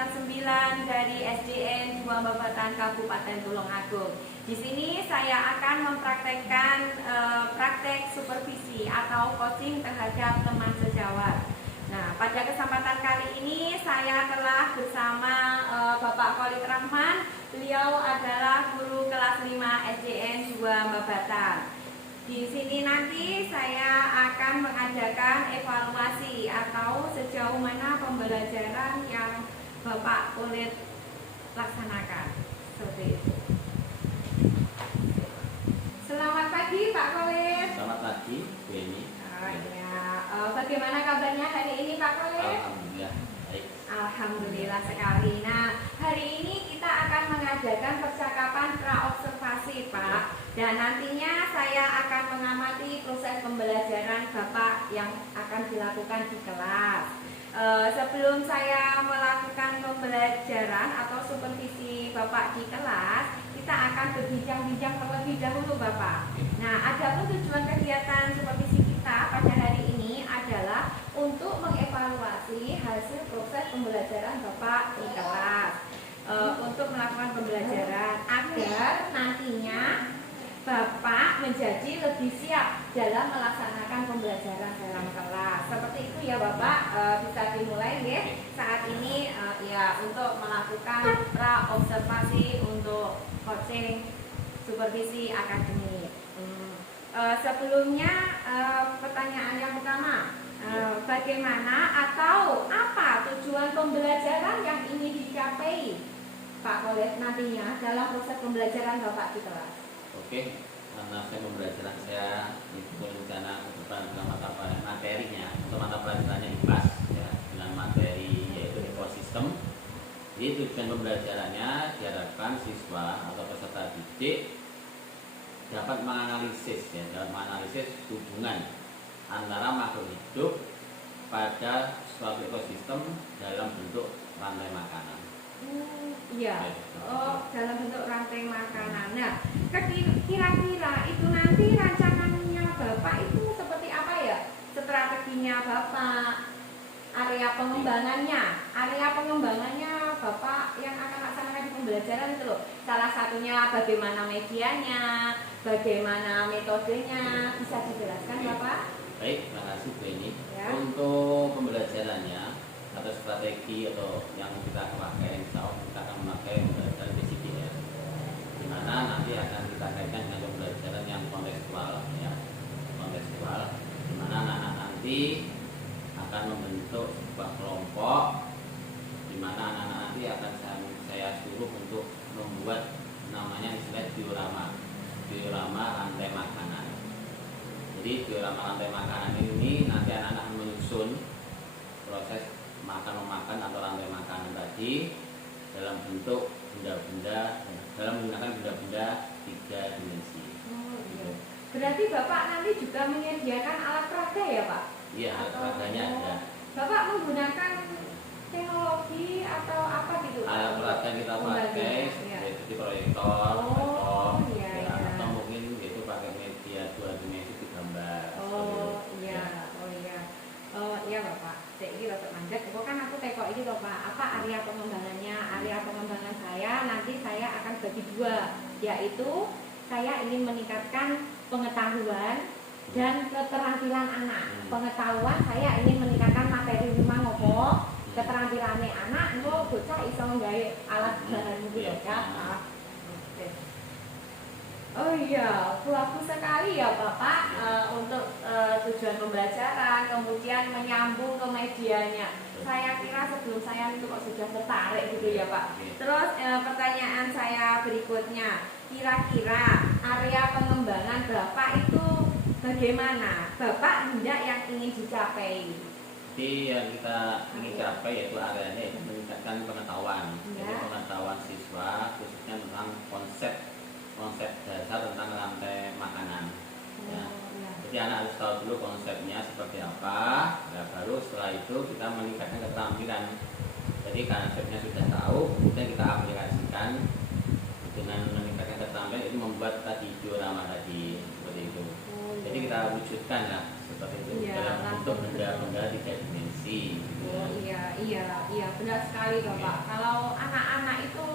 angkatan 9 dari SDN 2 Babatan Kabupaten Tulungagung. Di sini saya akan mempraktekkan praktek supervisi atau coaching terhadap teman sejawat. Nah, pada kesempatan kali ini saya telah bersama Bapak Khalid Rahman. Beliau adalah guru kelas 5 SDN 2 Babatan. Di sini nanti saya akan mengadakan evaluasi atau sejauh mana pembelajaran yang Bapak Khalid laksanakan. Seperti itu. Selamat pagi Pak Khalid. Selamat pagi Bu Eni. Bagaimana kabarnya hari ini Pak Khalid? Alhamdulillah baik. Alhamdulillah sekali. Nah, hari ini kita akan mengadakan percakapan pra-observasi Pak. Dan nantinya saya akan mengamati proses pembelajaran Bapak yang akan dilakukan di kelas. Sebelum saya melakukan pembelajaran atau supervisi Bapak di kelas, kita akan berbincang-bincang terlebih dahulu Bapak. Nah, adapun tujuan kegiatan supervisi kita pada hari ini adalah untuk mengevaluasi hasil proses pembelajaran Bapak di kelas, untuk melakukan pembelajaran agar nantinya Bapak menjadi lebih siap dalam melaksanakan pembelajaran dalam kelas. Seperti itu ya Bapak, bisa dimulai ya. Saat ini ya untuk melakukan pra-observasi untuk coaching supervisi akademik. Sebelumnya pertanyaan yang pertama, bagaimana atau apa tujuan pembelajaran yang ingin dicapai Pak Khalid nantinya dalam proses pembelajaran Bapak di kelas? Oke, karena saya pembelajaran saya itu rencana ke depan dengan mata materinya atau mata pelajarannya IPAS ya, dengan materi yaitu ekosistem. Jadi tujuan pembelajarannya diharapkan siswa atau peserta didik dapat menganalisis hubungan antara makhluk hidup pada suatu ekosistem dalam bentuk rantai makanan. Iya, dalam bentuk rantai makanan. Nah, kira-kira itu nanti rancangannya Bapak itu seperti apa ya? Strateginya Bapak, area pengembangannya Bapak yang akan laksanakan di pembelajaran itu loh. Salah satunya bagaimana medianya, bagaimana metodenya, bisa dijelaskan Bapak? Baik, terima kasih Bu Eni. Ya. Untuk pembelajarannya atau strategi atau yang kita pakai, insya Allah kita akan memakai pembelajaran PCDR, di mana nanti akan kita kaitkan dengan pembelajaran yang kontekstual, ya, di mana anak-anak nanti akan membentuk sebuah kelompok, di mana anak-anak nanti akan saya suruh untuk membuat namanya istilah diorama rantai makanan. Jadi diorama rantai makanan ini nanti anak-anak menyusun proses makan-memakan atau rantai makanan tadi dalam bentuk benda-benda, dalam menggunakan benda-benda 3 dimensi. Iya. Berarti Bapak nanti juga menyediakan alat peraga ya Pak? Iya, alat peraganya ada. Bapak menggunakan teknologi atau apa gitu? Alat peraga kita pakai seperti proyektor, atau mungkin itu pakai media 2 dimensi digambar. Iya Bapak. Ini rada manjat. Kok kan aku tekok ini loh Pak. Apa area pengembangannya? Area pengembangan saya nanti saya akan bagi 2, yaitu saya ingin meningkatkan pengetahuan dan keterampilan anak. Pengetahuan saya ingin meningkatkan materi rumah ngopo, keterampilannya anak engko bocah iso nggawe alat bahan gitu ya Pak. Oh iya, bagus sekali ya Bapak untuk tujuan pembelajaran, kemudian menyambung ke medianya. Saya kira sebelum saya itu kok sudah tertarik gitu ya Pak. Terus pertanyaan saya berikutnya, kira-kira area pengembangan Bapak itu bagaimana? Bapak hendak yang ingin dicapai? Jadi yang kita ingin capai yaitu areanya meningkatkan pengetahuan, jadi pengetahuan siswa khususnya tentang konsep dasar tentang rantai makanan. Ya. Jadi anak harus tahu dulu konsepnya seperti apa. Ya, baru setelah itu kita meningkatkan keterampilan. Jadi konsepnya sudah tahu, kemudian kita aplikasikan dengan meningkatkan keterampilan itu membuat tadi diorama tadi seperti itu. Jadi kita wujudkan lah seperti itu dalam bentuk benda-benda 3 dimensi. Iya, iya, iya, benar sekali Bapak. Kalau anak-anak itu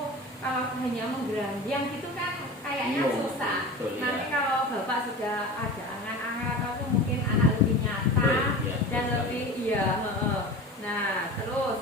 kalau hanya menggeranjang gitu kan kayaknya Iya, susah. betul, iya. Nanti kalau Bapak sudah ada angan-angan atau itu mungkin anak lebih nyata Betul, iya, dan betul lebih iya. Nah, terus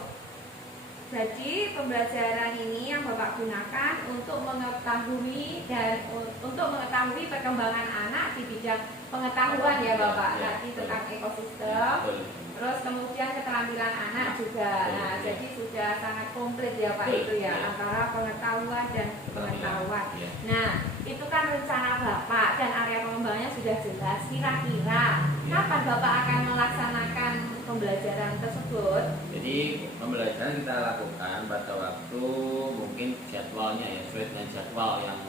jadi pembelajaran ini yang Bapak gunakan untuk mengetahui dan untuk mengetahui perkembangan anak di bidang pengetahuan ya Bapak. Ya, Tadi tentang ekosistem. betul. Terus kemudian keterampilan anak juga. Nah, jadi sudah sangat komplit ya Pak itu ya, antara pengetahuan dan pengetahuan. Nah, itu kan rencana Bapak dan area pengembangannya sudah jelas. Kira-kira kapan Bapak akan melaksanakan pembelajaran tersebut? Jadi pembelajaran kita lakukan pada waktu mungkin jadwalnya ya, sesuai dengan jadwal yang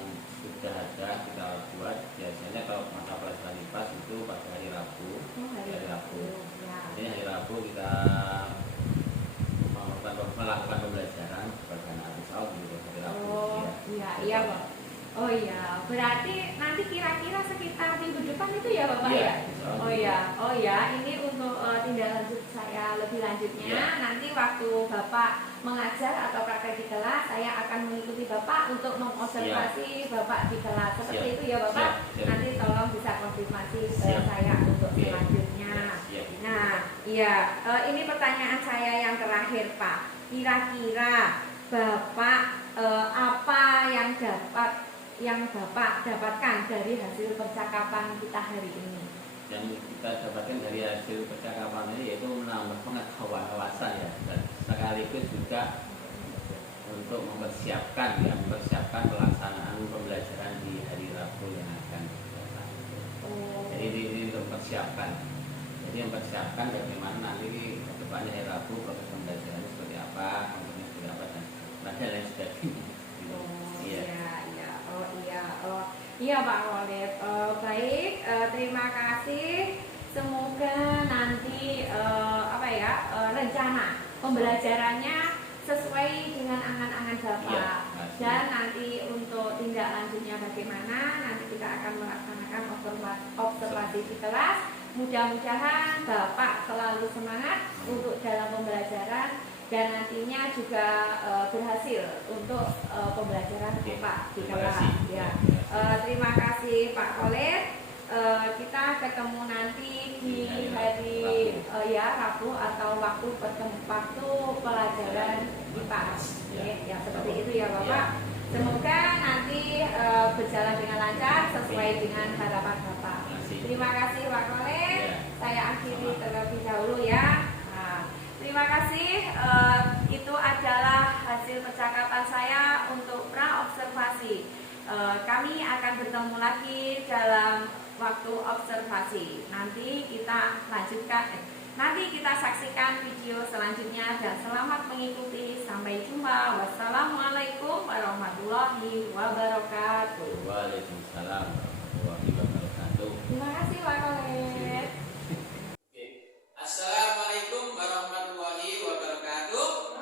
sudah ada kita buat. Biasanya kalau mata pelajaran IPA itu pada hari Rabu. Hari Rabu. Jadi hari Rabu kita melakukan pembelajaran sebagai anak risau di hari Rabu. Oh iya Pak. Oh iya, berarti nanti kira-kira sekitar minggu depan itu ya Bapak ya? Oh ya, ini untuk tindak lanjut saya lebih lanjutnya. Nanti waktu Bapak mengajar atau praktek di kelas, saya akan mengikuti Bapak untuk mengobservasi Bapak di kelas. Seperti itu ya Bapak. Nanti tolong bisa konfirmasi saya untuk selanjutnya. Nah, iya, ini pertanyaan saya yang terakhir Pak. Kira-kira Bapak apa yang Bapak dapatkan dari hasil percakapan kita hari ini? Yang kita dapatkan dari hasil percakapan ini yaitu menambah pengetahuan wawasan ya, dan sekaligus juga untuk mempersiapkan pelaksanaan pembelajaran di hari Rabu yang akan datang. Jadi ini untuk mempersiapkan bagaimana nanti kedepannya hari Rabu proses pembelajarannya seperti apa, kontennya seperti apa, dan lain sebagainya. Iya Pak Khalid. Baik, terima kasih. Semoga nanti rencana pembelajarannya sesuai dengan angan-angan Bapak. Dan nanti untuk tindak lanjutnya bagaimana, nanti kita akan melaksanakan observasi di kelas. Mudah-mudahan Bapak selalu semangat untuk dalam pembelajaran dan nantinya juga berhasil untuk pembelajaran Bapak di kelas. Ya. Terima kasih Pak Khalid. Kita ketemu nanti di hari Rabu atau waktu pelajaran IPA. Ya seperti itu ya Bapak. Semoga nanti berjalan dengan lancar sesuai dengan harapan Bapak. Terima kasih Pak Khalid. Saya akhiri terlebih dahulu ya. Terima kasih. Itu adalah hasil percakapan saya untuk pra-observasi. Kami akan bertemu lagi dalam waktu observasi. Nanti kita saksikan video selanjutnya dan selamat mengikuti. Sampai jumpa. Wassalamualaikum warahmatullahi wabarakatuh. Waalaikumsalam warahmatullahi wabarakatuh. Terima kasih Pak Khalid. Assalamualaikum warahmatullahi wabarakatuh.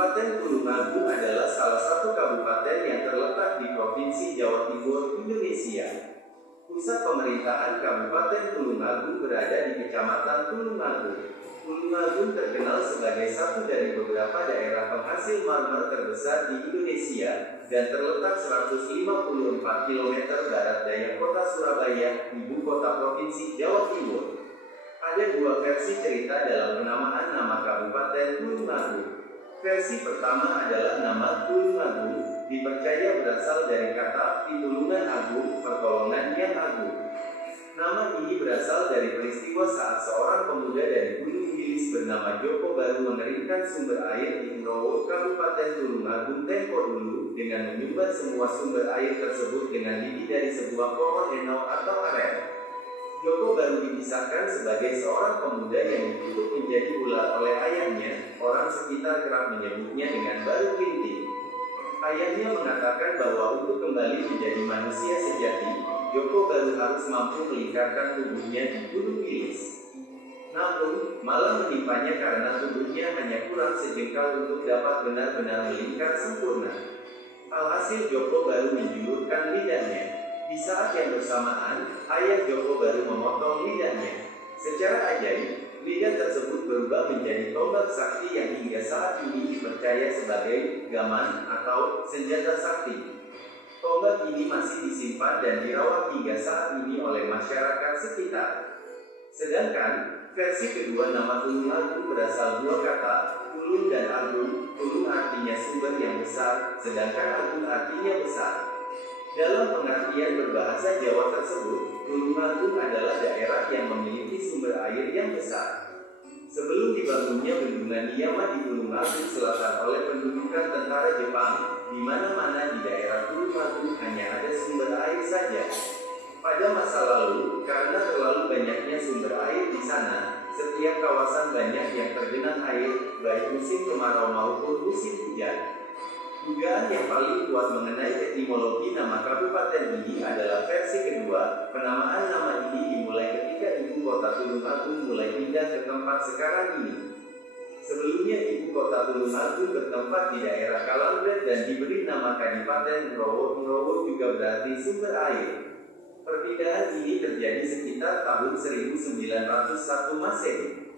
Kabupaten Tulungagung adalah salah satu kabupaten yang terletak di Provinsi Jawa Timur, Indonesia. Pusat pemerintahan Kabupaten Tulungagung berada di Kecamatan Tulungagung. Tulungagung terkenal sebagai satu dari beberapa daerah penghasil marmer terbesar di Indonesia dan terletak 154 km barat daya kota Surabaya, ibu kota Provinsi Jawa Timur. Ada dua versi cerita dalam penamaan nama Kabupaten Tulungagung. Versi pertama adalah nama Tulungagung, dipercaya berasal dari kata pitulungan agung, pertolongan yang agung. Nama ini berasal dari peristiwa saat seorang pemuda dari Gunung Wilis bernama Joko baru mengeringkan sumber air di Ngrowo, Kabupaten Tulungagung tempo dulu, dengan menyumbat semua sumber air tersebut dengan lidi dari sebuah pohon eno atau aren. Joko baru dipisahkan sebagai seorang pemuda yang dikutuk menjadi ular oleh ayahnya. Orang sekitar kerap menyebutnya dengan Baru Klinting. Ayahnya mengatakan bahwa untuk kembali menjadi manusia sejati, Joko baru harus mampu melingkarkan tubuhnya di Gunung Wilis. Namun, malah menimpanya karena tubuhnya hanya kurang sejengkal untuk dapat benar-benar melingkar sempurna. Alhasil Joko baru menjulurkan lidahnya. Di saat yang bersamaan, ayah Joko baru memotong lidahnya. Secara ajaib, lidah tersebut berubah menjadi tombak sakti yang hingga saat ini dipercaya sebagai gaman atau senjata sakti. Tombak ini masih disimpan dan dirawat hingga saat ini oleh masyarakat sekitar. Sedangkan, versi kedua nama Tulungagung berasal dua kata, tulun dan agung. Tulun artinya sumber yang besar, sedangkan agung artinya besar. Dalam pengertian berbahasa Jawa tersebut, Tulungagung adalah daerah yang memiliki sumber air yang besar. Sebelum dibangunnya bendungan Niyama di Tulungagung Selatan oleh pendudukan tentara Jepang, di mana-mana di daerah Tulungagung hanya ada sumber air saja. Pada masa lalu, karena terlalu banyaknya sumber air di sana, setiap kawasan banyak yang tergenang air, baik musim kemarau maupun musim hujan. Dugaan yang paling kuat mengenai etimologi nama kabupaten ini adalah versi kedua. Penamaan nama ini dimulai ketika ibu kota Tulungagung mulai pindah ke tempat sekarang ini. Sebelumnya ibu kota Tulungagung bertempat di daerah Kalambret dan diberi nama Kadipaten Ngrowo. Ngrowo juga berarti sumber air. Perpindahan ini terjadi sekitar tahun 1901 Masehi.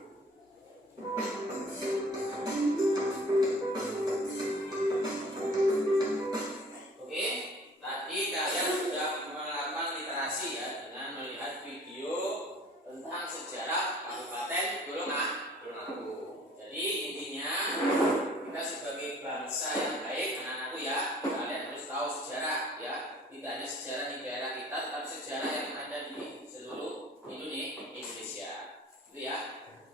Sejarah Kabupaten Tulungagung. Jadi intinya kita sebagai bangsa yang baik, anak-anakku ya, kalian harus tahu sejarah ya. Tidak hanya sejarah di daerah kita, tetapi sejarah yang ada di seluruh Indonesia. Itu ya.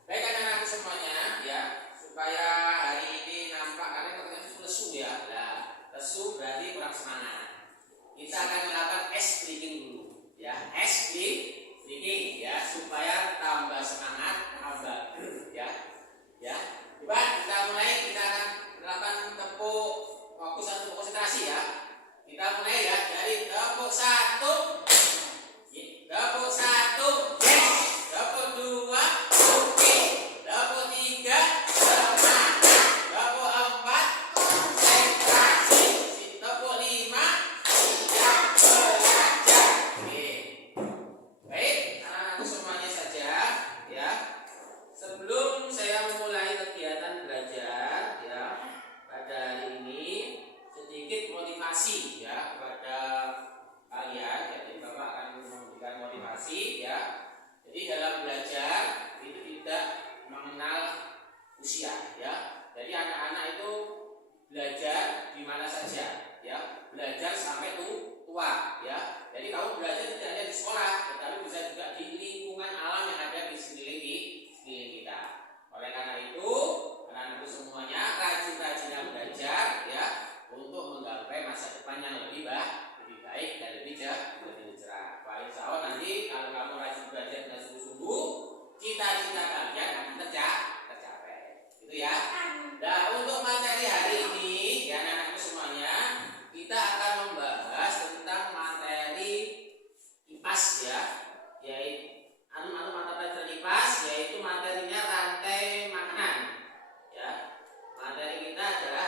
Baik anak-anakku semuanya ya, supaya hari ini nampak kalian ternyata lesu ya. Nah, lesu berarti kurang semangat. Kita akan melakukan ice breaking dulu ya. Ice breaking ya, supaya tambah semangat, tambah ya. Coba kita mulai, kita akan melakukan tepuk fokus atau konsentrasi ya. Kita mulai ya dari tepuk 1, tepuk 1, yes, tepuk 2, oke, tepuk 3, semangat, tepuk 4, konsentrasi, tepuk 5, siap belajar. Oke. Baik, anak-anak semuanya saja ya. Sebelum saya memulai kegiatan belajar ya pada hari ini, sedikit motivasi ya kepada kalian. Jadi Bapak akan memberikan motivasi ya. Jadi dalam belajar itu tidak mengenal usia ya. Jadi anak-anak itu belajar di mana saja ya. Belajar sampai tua ya. Jadi kamu belajar tidak hanya di sekolah, tetapi bisa juga di lingkungan alam yang ada di sekeliling kita. Oleh karena itu, anak-anak semuanya rajin-rajinlah belajar ya untuk menggapai masa depan yang lebih baik dan lebih cerah. Pak Insya Allah nanti kalau kamu rajin belajar dengan sungguh-sungguh, cita-cita kalian akan tercapai. Itu ya. Nah, untuk materi hari ini ya anak-anak semuanya, kita akan membahas tentang materi IPAS ya, yaitu mata pelajaran IPAS, yaitu materinya rantai makanan ya. Materi kita adalah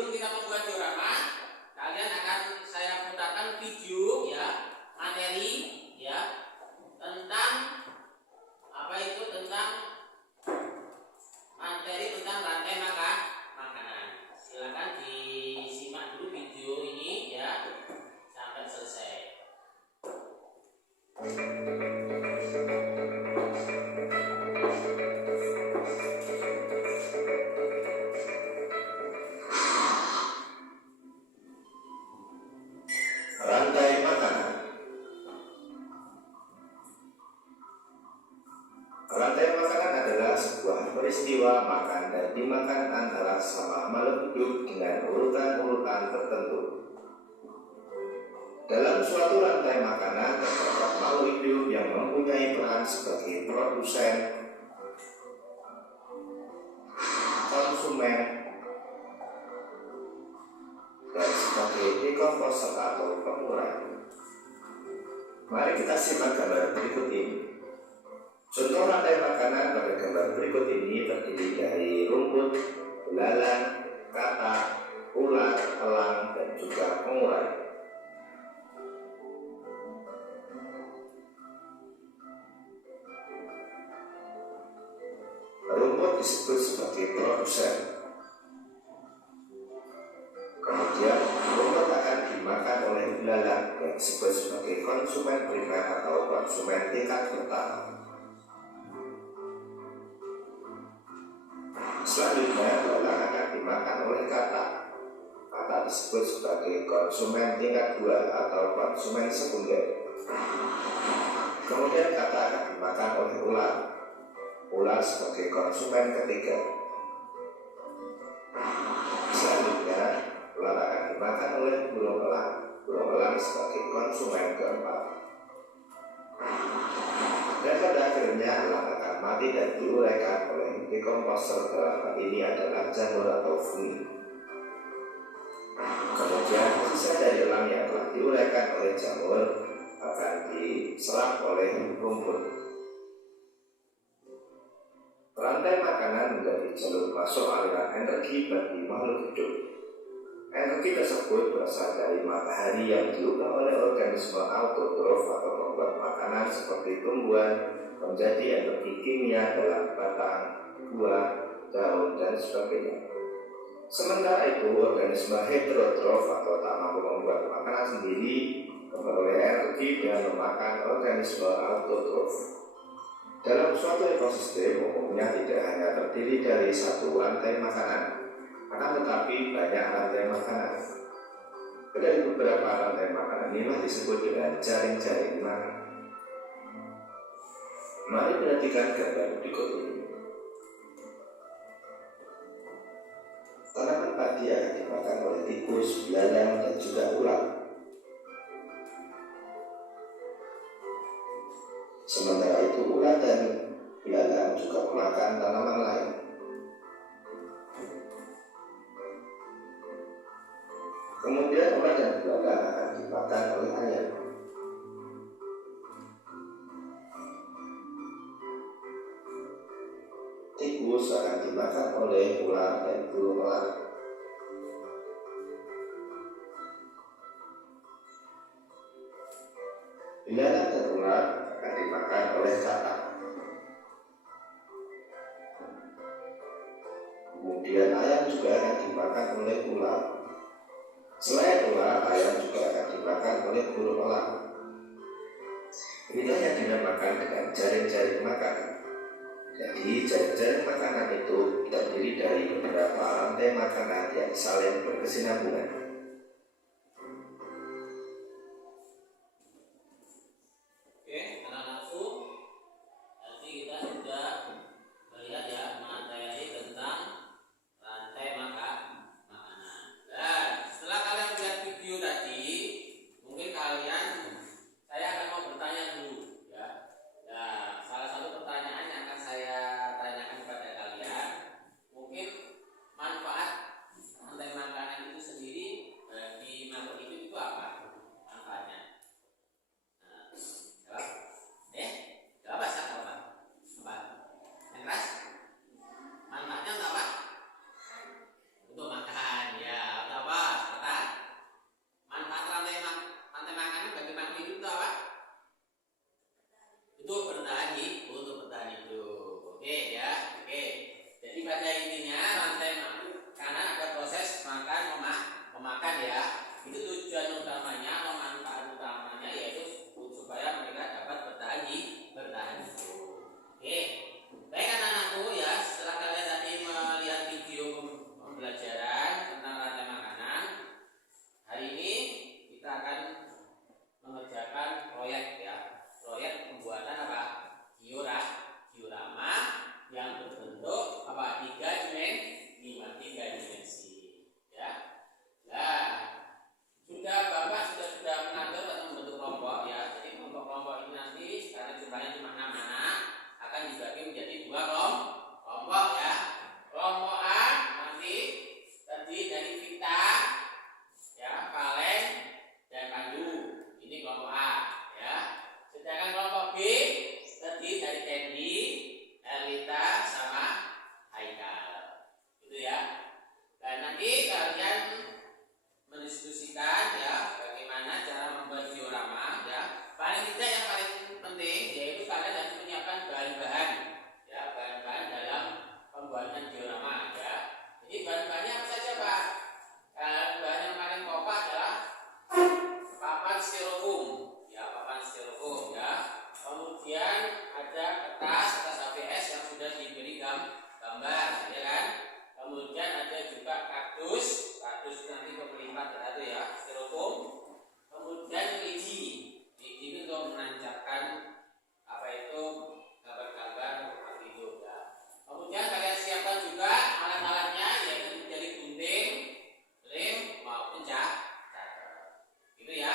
sebelum kita membuat diorama, kalian akan saya putarkan video ya, materi ya tentang apa itu, tentang materi tentang rantai makanan. Silakan disimak dulu video ini ya sampai selesai. Rantai makanan. Rantai makanan adalah sebuah peristiwa makan dan dimakan antara sama makhluk hidup dengan urutan-urutan tertentu. Dalam suatu rantai makanan terdapat makhluk hidup yang mempunyai peran sebagai produsen, konsumen, dan sebagai dekomposer atau pengurai. Mari kita simak gambar berikut ini. Contoh rantai makanan pada gambar berikut ini terdiri dari rumput, belalang, katak, ulat, elang, dan juga pengurai. Rumput disebut sebagai produsen. Kemudian rumput akan dimakan oleh belalang yang disebut sebagai konsumen primer atau konsumen tingkat pertama. Selanjutnya belalang akan dimakan oleh katak. Katak disebut sebagai konsumen tingkat 2 atau konsumen sekunder. Kemudian katak akan dimakan oleh ulat. Ulat sebagai konsumen ketiga. Selanjutnya ulat akan dimakan oleh burung elang. Burung elang sebagai konsumen keempat. Dan pada akhirnya elang akan mati dan diuraikan oleh dekomposer, dalam hal ini adalah jamur atau fungi. Kemudian sisa dari elang yang telah diuraikan oleh jamur akan diserap oleh rumput. Rantai makanan menjadi jalur masuk aliran energi bagi makhluk hidup. Energi tersebut berasal dari matahari yang diubah oleh organisme autotrof atau pembuat makanan seperti tumbuhan menjadi energi kimia dalam batang, buah, daun, dan sebagainya. Sementara itu, organisme heterotrof atau tak mampu membuat makanan sendiri memperoleh energi dengan memakan organisme autotrof. Dalam suatu ekosistem umumnya tidak hanya terdiri dari satu rantai makanan, akan tetapi banyak rantai makanan. Dari beberapa rantai makanan inilah disebut dengan jaring-jaring makan. Mari perhatikan gambar berikut ini. Tanaman padi akan dimakan oleh tikus, belalang, dan juga ulat. Sementara itu ulat dan belalang juga memakan tanaman lain. Kemudian ulat dan belalang akan dimakan oleh ayam. Tikus akan dimakan oleh ular dan burung elang. Belalang dan ulat akan dimakan oleh katak. Kemudian ayam juga akan dimakan oleh ular. Selain ular, ayam juga akan dimakan oleh burung elang. Inilah yang dinamakan dengan jaring-jaring makanan. Jadi jaring-jaring makanan itu terdiri dari beberapa rantai makanan yang saling berkesinambungan. Manfaat rantai makanan itu sendiri kalian mendiskusikan ya bagaimana cara membuat diorama ya. Paling tidak yang paling penting yaitu kalian harus menyiapkan bahan-bahan ya, bahan-bahan dalam pembuatan diorama ya. Jadi bahan-bahannya apa saja Pak? Bahan yang paling pokok adalah papan styrofoam ya, papan styrofoam ya. Kemudian ada kertas ABS yang sudah diberi gambar ya kan. Kemudian ada juga kardus nanti pemelipat itu ya, styrofoam. Kemudian lidi itu untuk menancapkan apa itu gambar-gambar seperti itu ya. Kemudian kalian siapkan juga alat-alatnya yaitu dari gunting, lem maupun charcoal. Gitu ya.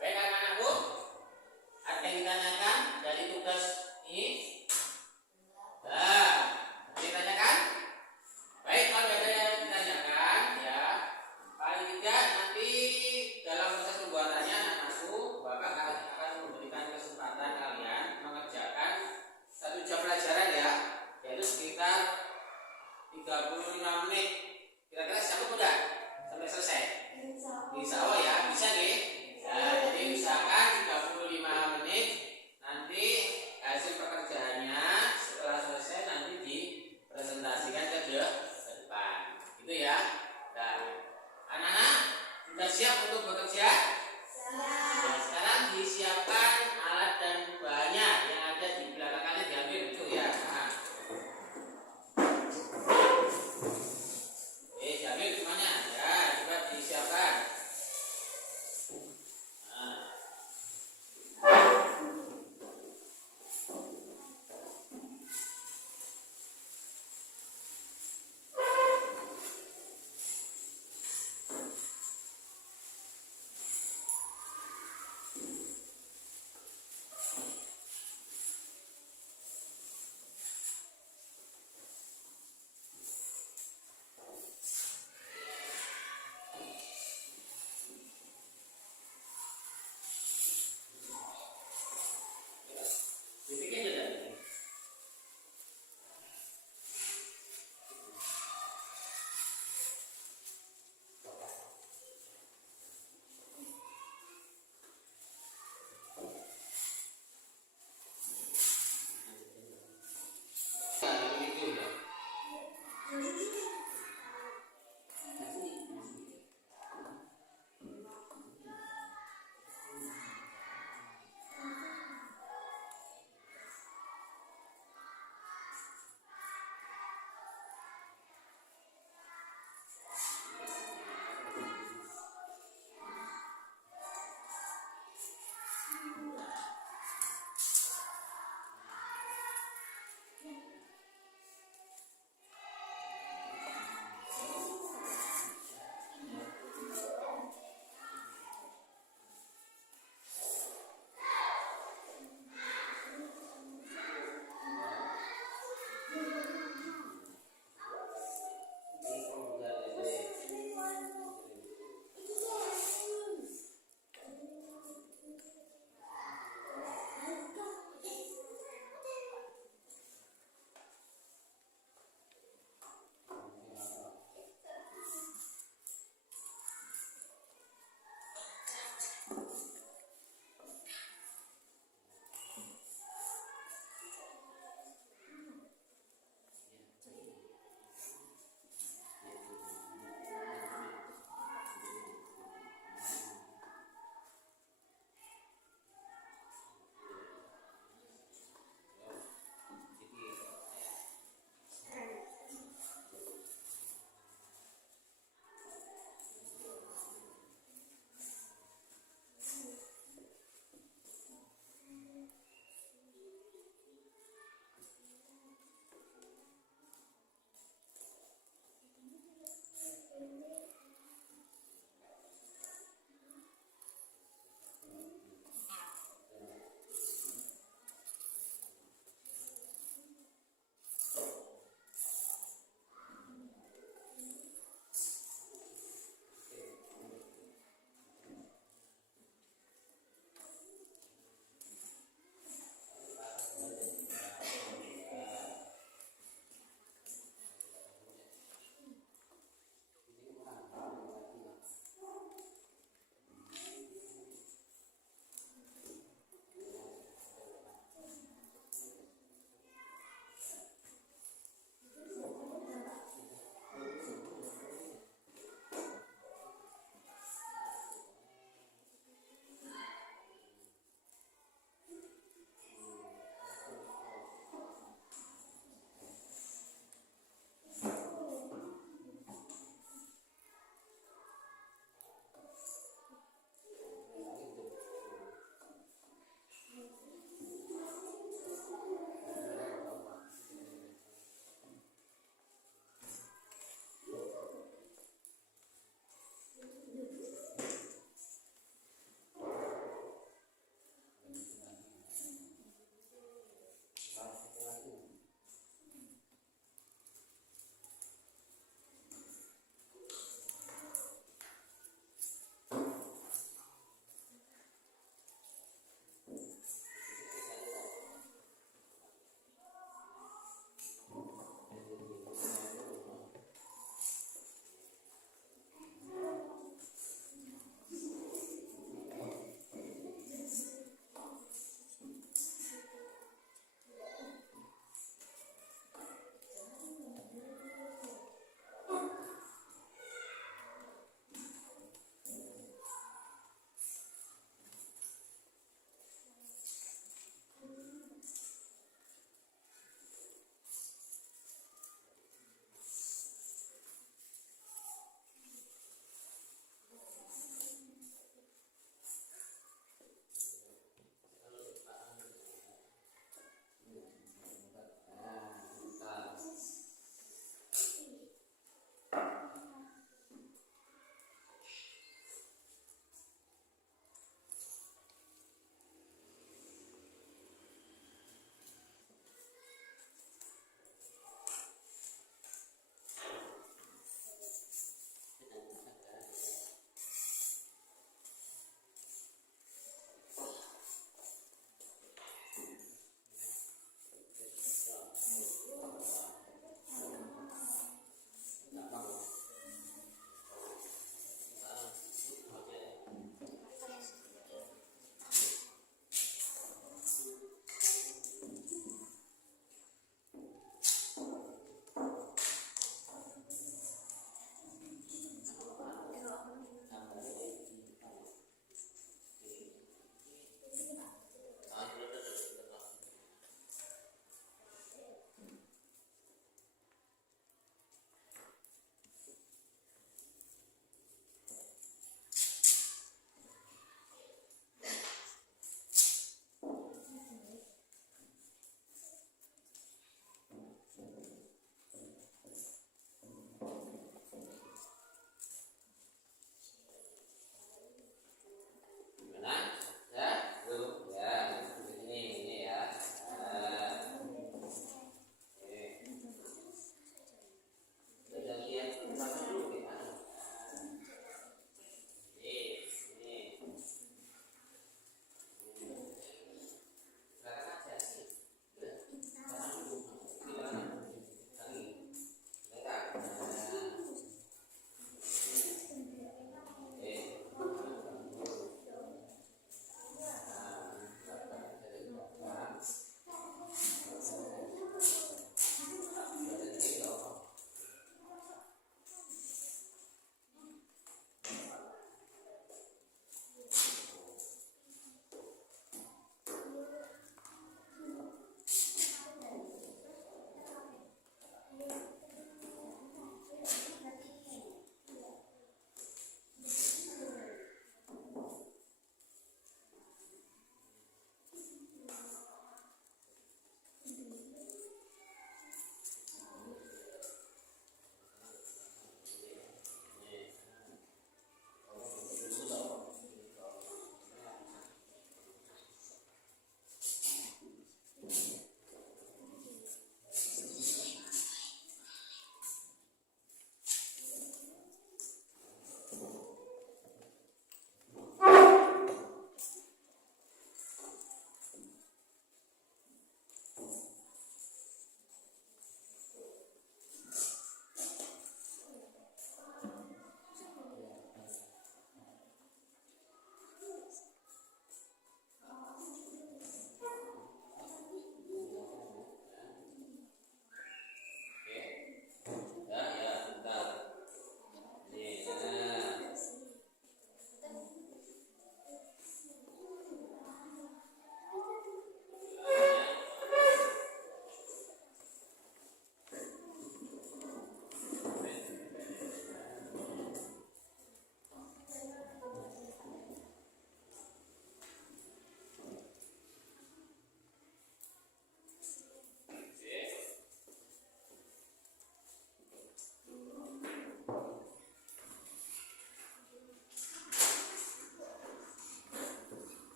Baik anak-anakku, ada yang ditanyakan dari tugas ini? Nah, ditanyakan? Baik, kalau ada yang ditanyakan ya, paling tidak nanti dalam proses pembuatannya anakku Bapak akan memberikan kesempatan kalian mengerjakan 1 jam pelajaran ya, yaitu sekitar 35 menit. Kira-kira sanggup udah sampai selesai? Insya Allah ya, bisa nih. Nah, jadi usahakan 35 menit. Nanti hasil pekerjaannya setelah selesai nanti dipresentasikan ke depan. Gitu ya. Dan anak-anak sudah siap untuk bekerja? Ya, sekarang disiapkan alat dan bahannya yang ada di belakang kalian, diambil itu ya. Nah. Diambil semuanya ya, coba disiapkan. Nah.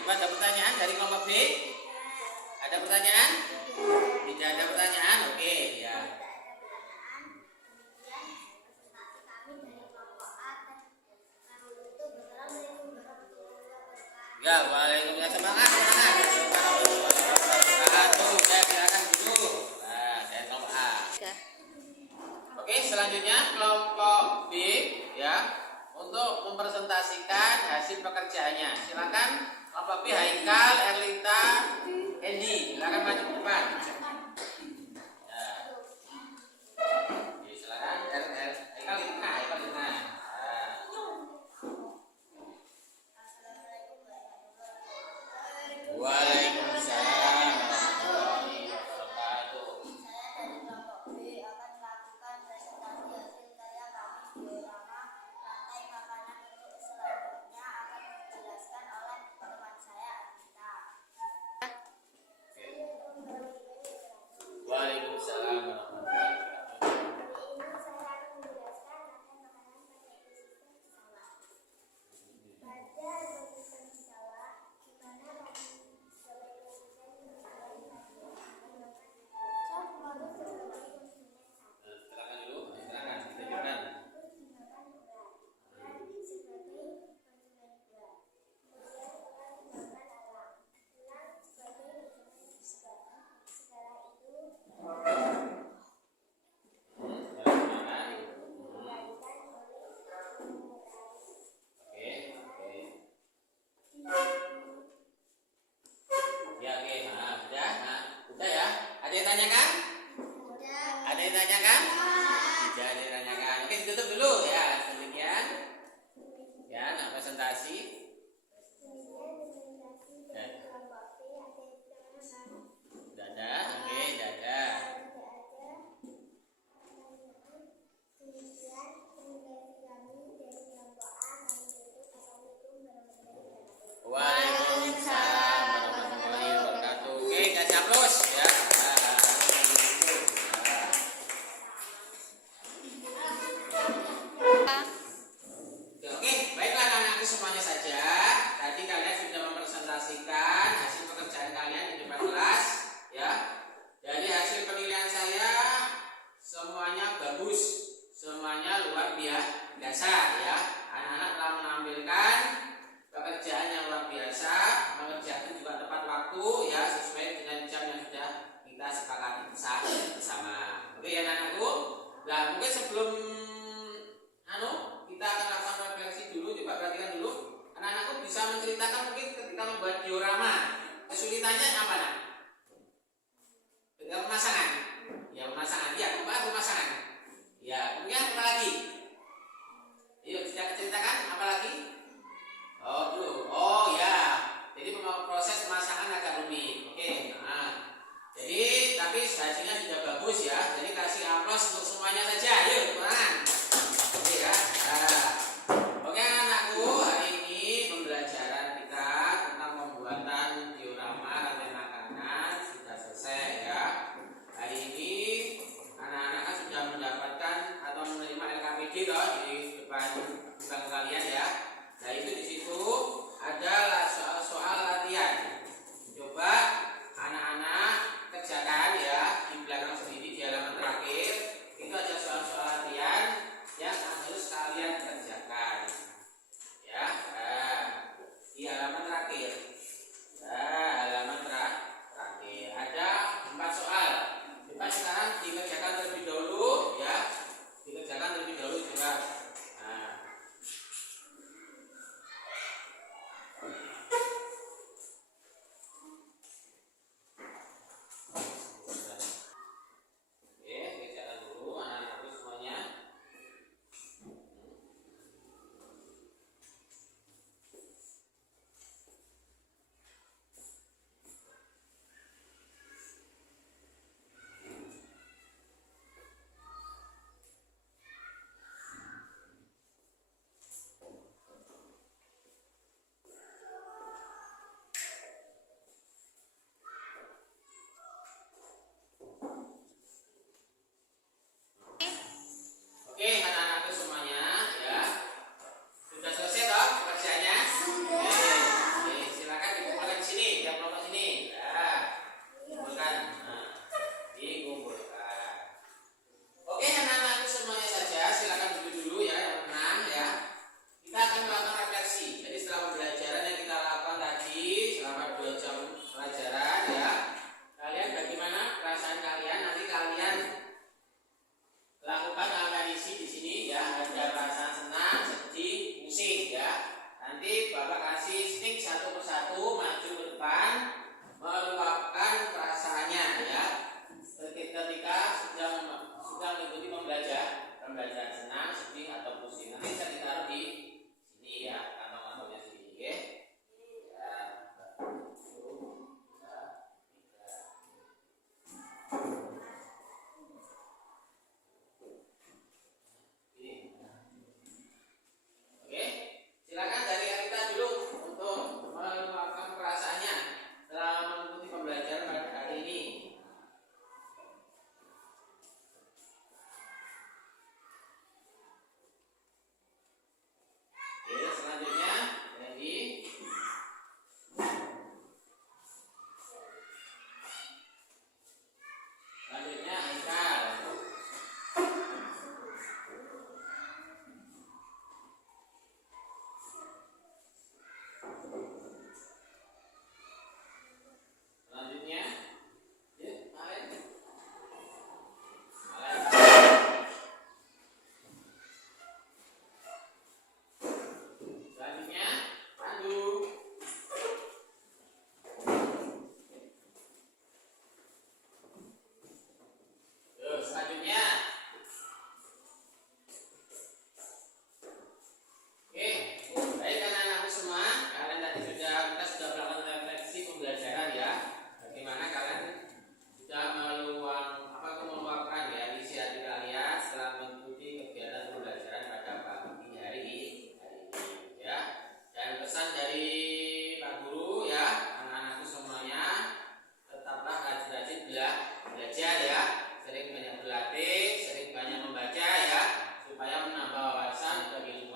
Coba ada pertanyaan dari kelompok B? Ada pertanyaan? Tidak ada pertanyaan? Oke, ya. Ya, waalaikumsalam. Semangat, semangat. Ya, silakan dulu. Nah, dari kelompok A. Oke, selanjutnya kelompok B ya untuk mempresentasikan hasil pekerjaannya. Silakan kelompok B Haikal, Erlita, Endi. Silakan maju ke depan. Ya. Oke, silakan Haikal di tengah, Haikal di tengah. Waalaikumsalam warahmatullahi wabarakatuh. Saya dari kelompok B akan melakukan presentasi hasil karya kami diorama rantai makanan untuk selanjutnya akan dijelaskan oleh teman saya Adita. Waalaikumsalam warahmatullahi wabarakatuh. Ini saya akan menjelaskan rantai makanan pada ekosistem di sawah. Pada ekosistem di sawah, di mana pada sebuah ekosistem merupakan produk sebagai konsumen satu. Silakan dulu, silakan ditunjukkan. Terus digunakan ular. Ular sebagai konsumen buah. Kemudian ular digunakan alam. Ular sebagai konsumen segala. Segala itu dikembalikan oleh Oke, oke. Ya, oke. Nah, udah ya. Ada yang tanyakan? Ada yang tanyakan? Tidak ada yang tanyakan. Oke, ditutup dulu ya. Demikian. Ya, nah, presentasi. Dadah, oke, dadah. Waalaikumsalam warahmatullahi wabarakatuh. Oke, kasih aplaus ya. Oke, baiklah anak-anakku semuanya saja. Tadi kalian sudah mempresentasikan hasil pekerjaan kalian di depan kelas, ya. Dari hasil penilaian saya semuanya bagus, semuanya luar biasa, ya. Anak-anak telah menampilkan pekerjaan yang luar biasa, mengerjakan juga tepat waktu, ya, sesuai dengan jam yang sudah kita sepakati bersama. Oke ya anak-anakku. Nah, mungkin sebelum kita akan lakukan refleksi dulu, coba perhatikan dulu. Anak-anakku bisa menceritakan mungkin ketika membuat diorama, kesulitannya apa nak? Ketika pemasangan. Ya pemasangan, ya pemasangan. Ya, kemudian apa lagi? Yuk, bisa ceritakan apa lagi? Oh ya. Jadi proses pemasangan agak rumit. Oke. Nah. Jadi tapi hasilnya sudah bagus ya. Jadi kasih aplaus untuk semuanya saja. Yuk, tangan. Oke ya. Nah. Oke anak-anakku, hari ini pembelajaran kita tentang pembuatan diorama rantai makanan sudah selesai ya. Hari ini anak-anak kan sudah mendapatkan atau menerima LKPD loh di depan bukan kalian ya. Nah itu di situ ada soal-soal latihan. Coba anak-anak kerjakan ya di belakang sendiri di halaman terakhir. Itu ada soal-soal latihan yang harus kalian kerjakan. Ya, di halaman terakhir. Halaman terakhir ada 4 soal. Coba sekarang dikerjakan terlebih dahulu ya. Dikerjakan terlebih dahulu coba.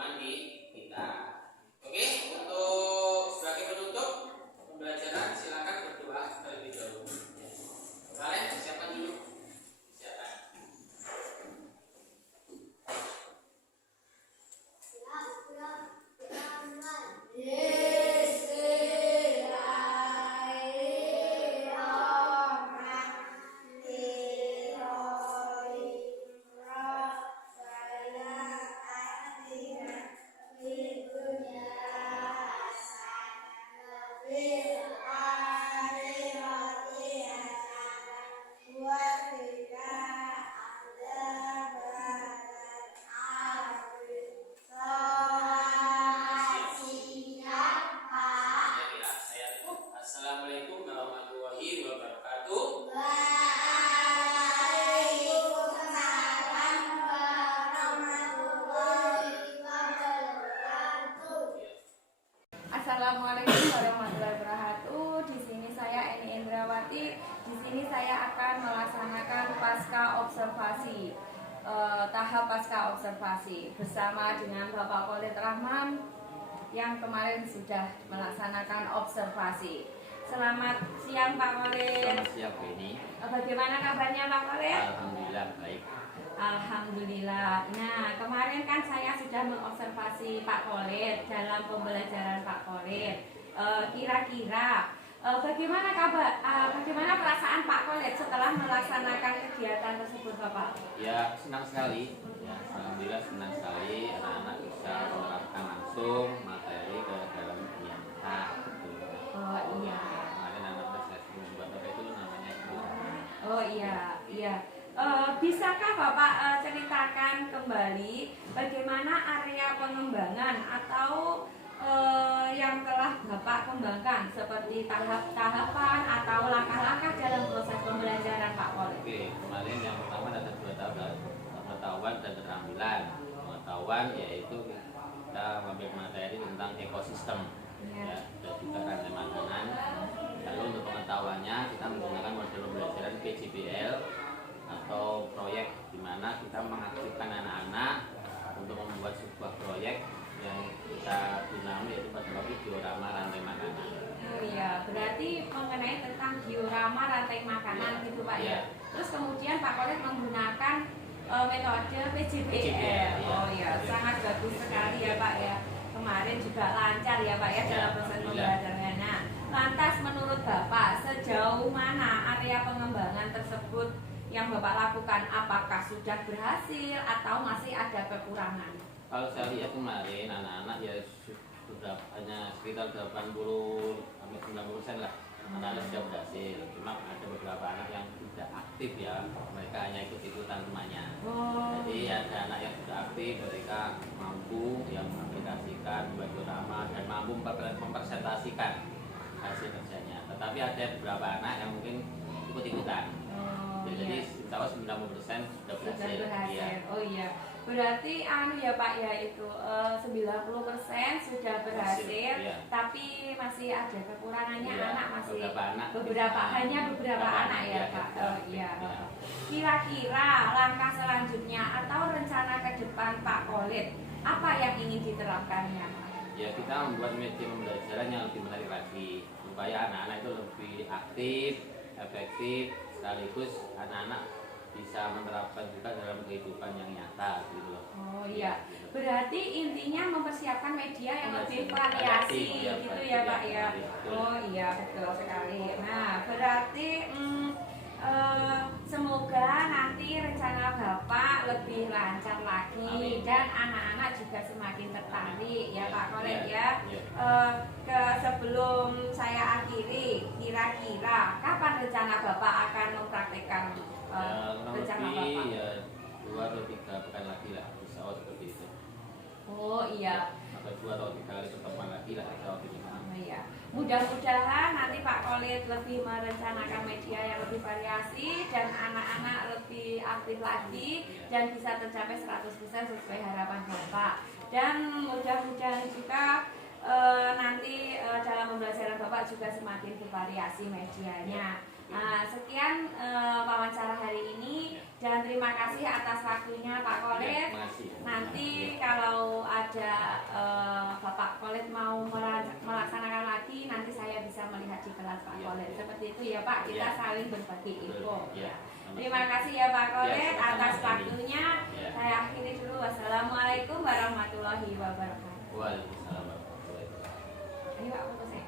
lingkungan di kita. Oke, untuk sebagai penutup pembelajaran silakan berdoa terlebih dahulu. Kalian siapa dulu? Siapa? Assalamualaikum warahmatullahi wabarakatuh. Assalamualaikum warahmatullahi wabarakatuh. Di sini saya Eni Indrawati. Di sini saya akan melaksanakan pasca observasi, tahap pasca observasi bersama dengan Bapak Khalid Rahman yang kemarin sudah melaksanakan observasi. Selamat siang Pak Khalid. Selamat siang Beni. Bagaimana kabarnya Pak Khalid? Alhamdulillah baik. Alhamdulillah. Nah, kemarin kan saya sudah mengobservasi Pak Khalid dalam pembelajaran Pak Khalid. Kira-kira bagaimana kabar? Bagaimana perasaan Pak Khalid setelah melaksanakan kegiatan tersebut, Bapak? Ya senang sekali. Ya, alhamdulillah senang sekali anak-anak bisa menerapkan langsung materi ke dalam dunia nyata. Oh iya. Kemarin anak saya membuat apa itu namanya diorama. Oh iya, iya. Bisakah Bapak ceritakan kembali bagaimana area pengembangan atau yang telah Bapak kembangkan seperti tahap-tahapan atau langkah-langkah dalam proses pembelajaran Pak Khalid? Oke, kemarin yang pertama ada 2 tahap, pengetahuan dan keterampilan. Pengetahuan yaitu kita mengambil materi tentang ekosistem, ya, dan juga rantai makanan. Lalu untuk pengetahuannya kita menggunakan model pembelajaran PJBL atau proyek di mana kita mengaktifkan anak-anak untuk membuat sebuah proyek yang kita gunakan yaitu pada waktu diorama rantai makanan. Oh iya, berarti mengenai tentang diorama rantai makanan gitu Pak ya. Ya. Terus kemudian Pak Khalid menggunakan metode PJBL. Oh iya, sangat bagus sekali ya Pak ya. Kemarin juga lancar ya Pak ya dalam proses pembelajarannya. Nah, lantas menurut Bapak sejauh mana area pengembangan tersebut yang Bapak lakukan? Apakah sudah berhasil atau masih ada kekurangan? Kalau saya lihat kemarin anak-anak ya sudah hanya sekitar 80-90% lah anak-anak sudah berhasil. Cuma ada beberapa anak yang tidak aktif ya, mereka hanya ikut-ikutan temannya. Jadi ada anak yang sudah aktif, mereka mampu yang mengaplikasikan, membuat diorama dan mampu mempresentasikan hasil kerjanya. Tetapi ada beberapa anak yang mungkin ikut-ikutan. Jadi insya Allah 90% sudah berhasil. Iya. Oh iya. Berarti ya Pak ya itu 90% sudah berhasil, iya. Tapi masih ada kekurangannya Iya, anak masih beberapa hanya beberapa anak ya Pak. Oh iya. Kira-kira langkah selanjutnya atau rencana ke depan Pak Khalid apa yang ingin diterapkannya? Ya kita membuat media pembelajaran yang lebih menarik lagi supaya anak-anak itu lebih aktif, efektif, sekaligus anak-anak bisa menerapkan juga dalam kehidupan yang nyata gitu loh. Oh iya, Gitu. berarti intinya mempersiapkan media yang lebih variasi ya, gitu ya Pak ya. Oh iya betul sekali. Nah berarti semoga nanti rencana Bapak lebih lancar lagi. Amin. Dan anak-anak juga semakin tertarik ya Pak Khalid ya. Sebelum saya akhiri, kira-kira kapan rencana Bapak akan mempraktekkan rencana Bapak? Ya 2 atau 3 pekan lagi lah, insya Allah seperti itu. Oh iya. Atau 2 atau 3 kali pertemuan lagi lah, insya Allah begini. Oh iya. Mudah-mudahan nanti Pak Khalid lebih merencanakan media yang lebih variasi dan anak-anak lebih aktif lagi dan bisa tercapai 100% sesuai harapan Bapak. Dan mudah-mudahan juga nanti dalam pembelajaran Bapak juga semakin bervariasi medianya. Nah, sekian wawancara hari ini dan terima kasih atas waktunya Pak Khalid. Nanti kalau ada ada Bapak Kolit mau melaksanakan lagi, nanti saya bisa melihat di kelas Pak Iya, Kolit. iya. Seperti itu ya Pak, kita Iya. saling berbagi info. Iya, Ya. sama-sama. Terima kasih ya Pak Kolit Iya, sama-sama, atas Eni. waktunya. Iya. Saya akhiri dulu. Wassalamualaikum warahmatullahi wabarakatuh. Waalaikumsalam warahmatullahi wabarakatuh. Ayo Pak, foto saya.